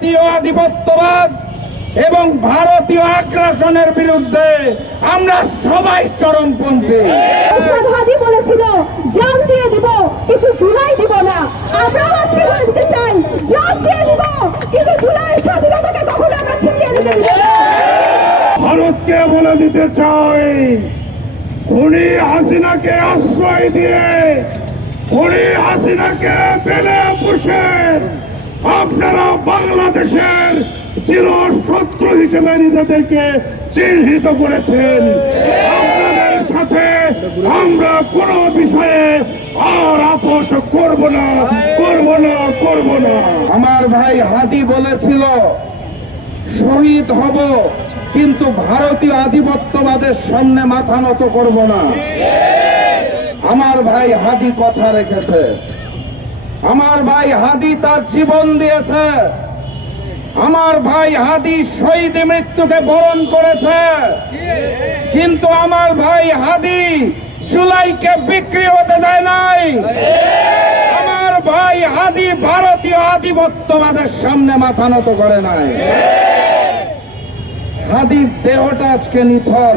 ভারতীয় আধিপত্যবাদ এবং ভারতীয় আগ্রাসনের বিরুদ্ধে আমরা সবাই চরমপন্থী বলেছিল জান দিয়ে দিব কিন্তু জুলাই দিব না আজকে বলে দিতে চাই জান দিয়ে দিব কিন্তু জুলাই স্বাধীনতাকে কখনো আমরা ছিনিয়ে নিতে দিব না। ভারতকে বলে দিতে চাই খুনি হাসিনাকে আশ্রয় দিয়ে খুনি হাসিনাকে পেলে বসে আপনারা বাংলাদেশের চির শত্রু হিসেবে নিজেদেরকে চিহ্নিত করেছেন। আপনাদের সাথে আমরা কোন বিষয়ে আর আপোষ করব না করব না করব না। আমার ভাই হাদি বলেছিল, শহীদ হব, কিন্তু ভারতীয় আধিপত্যবাদের সামনে মাথা নত করব না। আমার ভাই হাদি কথা রেখেছে। আমার ভাই হাদি তার জীবন দিয়েছে। আমার ভাই হাদি শহীদ মৃত্যুকে বরণ করেছে। কিন্তু আমার ভাই হাদি জুলাইকে বিক্রি হতে দেয় নাই। আমার ভাই হাদি ভারতীয় আধিপত্যবাদের সামনে মাথা নত করে নাই। হাদির দেহটা আজকে নিথর,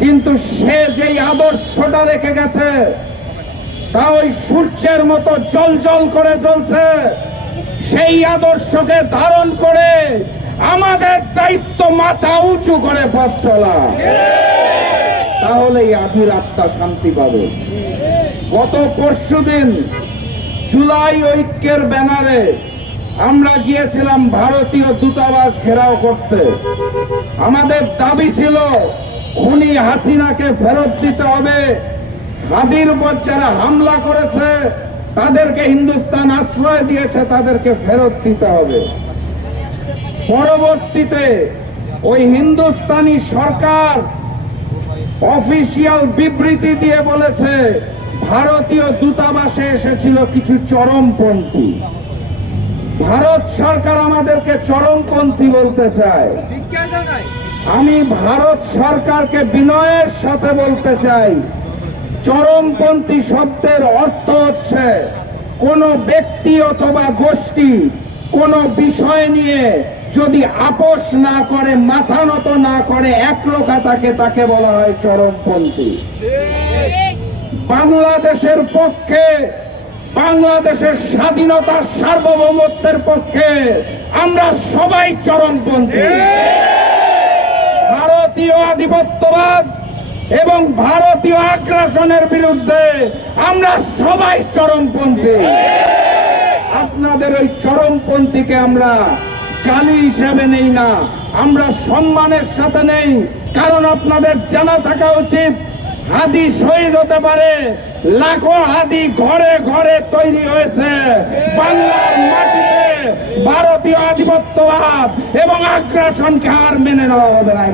কিন্তু সে যেই আদর্শটা রেখে গেছে তা ওই সূর্যের মতো জল জল করে জ্বলছে। সেই আদর্শকে ধারণ করে আমাদের দায়িত্ব মাথা উঁচু করে পথ চলা। তাহলেই আধির আত্মা শান্তি পাবে। গত পরশুদিন জুলাই ঐক্যের ব্যানারে আমরা গিয়েছিলাম ভারতীয় দূতাবাস ঘেরাও করতে। আমাদের দাবি ছিল, খুনি হাসিনাকে ফেরত দিতে হবে। হাদির উপর যারা হামলা করেছে তাদেরকে হিন্দুস্তান আশ্রয় দিয়েছে তাদেরকে ফেরত দিতে হবে। পরবর্তীতে ওই হিন্দুস্তানি সরকার অফিসিয়াল বিবৃতি দিয়ে বলেছে ভারতীয় দূতাবাসে এসেছিল কিছু চরমপন্থী। ভারত সরকার আমাদেরকে চরমপন্থী বলতে চায়। আমি ভারত সরকারকে বিনয়ের সাথে বলতে চাই। চরমপন্থী শব্দের অর্থ হচ্ছে কোন ব্যক্তি অথবা গোষ্ঠী, কোন বিষয় নিয়ে যদি আপোষ না করে, মাথা নত না করে একরোখা তাকে তাকে বলা হয় চরমপন্থী। বাংলাদেশের পক্ষে, বাংলাদেশের স্বাধীনতা সার্বভৌমত্বের পক্ষে আমরা সবাই চরমপন্থী। ভারতীয় আধিপত্যবাদ এবং ভারতীয় আগ্রাসনের বিরুদ্ধে আমরা সবাই চরমপন্থী। আপনাদের ওই চরমপন্থীকে আমরা গালি হিসেবে নেই না, আমরা সম্মানের সাথে নেই, কারণ আপনাদের জানা থাকা উচিত, হাদি শহীদ হতে পারে, লাখো হাদি ঘরে ঘরে তৈরি হয়েছে, বাংলার মাটিতে ভারতীয় আধিপত্যবাদ এবং আগ্রাসনকে আর মেনে নেওয়া হবে না